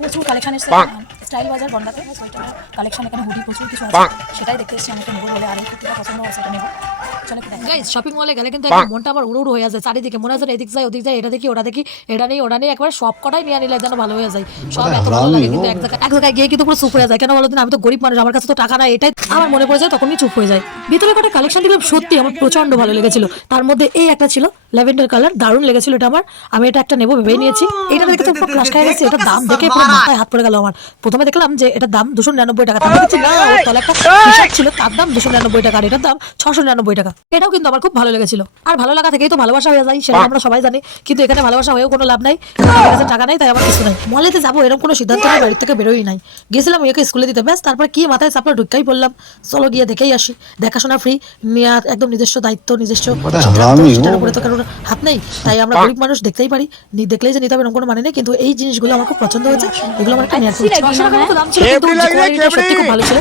প্রচুর কালেকশন এসেছে স্টাইল বাজার গন্ডাতে সোয়েটার কালেকশন, এখানে হুডি প্রচুর কিছু আছে, সেটাই দেখতে এসেছি আমি তো নেবো বলে। আর এই কুর্তিটা পছন্দ হয়েছে, এটা নেবো। চলো একটু দেখাই। গাইস, শপিং মলে গেলে কিন্তু একদম মনটা আবার উড়ু উড়ু হয়ে যায়, চারিদিকে মনে হয় এদিক যায় ওদিক যায়, এটা দেখি ওটা দেখি, এটা নেই ওটা নেই, একবার সব কটাই নিয়ে নিলে যেন ভালো হয়ে যায়। সব এত ভালো লাগে কিন্তু এক জায়গায় গিয়ে কিন্তু পুরো চুপ হয়ে যায়। কেন বলো দিন, আমি তো গরিব মানুষ, আমার কাছে তো টাকা নাই, এটাই আমার মনে পড়ে যায়, তখনই চুপ হয়ে যায়। ভিতরে কটা কালেকশন দেখলাম, সত্যি আমার প্রচন্ড ভালো লেগেছিল। তার মধ্যে এই একটা ছিল ল্যাভেন্ডার কালার, দারুণ লেগেছিল এটা আমার। আমি এটা একটা নেবো ভেবেই নিয়েছি। এটা দেখে তো পুরো ক্রাশ খেয়ে গেছে, এটা দাম দেখে পুরো মাথায় হাত পড়ে গেল আমার। প্রথমে দেখলাম যে এটার দাম 299 টাকা, তারপর দেখছি না, ওর তলে একটা টি-শার্ট ছিল, তার দাম 299 টাকা, আর এটার দাম 699 টাকা। এটাও কিন্তু আমার খুব ভালো লেগেছিল। আর ভালো লাগা থেকেই তো ভালোবাসা হয়ে যায়, সেটা আমরা সবাই জানি। কিন্তু এখানে ভালোবাসা হয়েও কোনো লাভ নাই, আমার কাছে টাকা নাই, তাই আমার কিছু নাই। মলেতে যাবো এরকম কোনো সিদ্ধান্ত নেই, বাড়ির থেকে বেরোই নাই। গেছিলাম ওকে স্কুলে দিতে, ব্যাস তারপর কি মাথায় চাপড়া ঢুকাই পড়লাম, চলো গিয়ে দেখেই আসি। দেখাশোনা ফ্রি, নেওয়ার একদম নিজস্ব দায়িত্ব, নিজস্ব সিদ্ধান্ত, সেটার উপরে তো কারোর হাত নেই। তাই আমরা গরিব মানুষ দেখতেই পারি, দেখলেই যে নিতে হবে এরকম কোনো মানে নেই। কিন্তু এই জিনিসগুলো আমার খুব পছন্দ হয়েছে, এগুলো আমার একটা নেওয়ার খুব ইচ্ছা। 600 টাকার মতো দাম ছিল, কিন্তু কোয়ালিটিটা সত্যি খুব ভালো ছিল।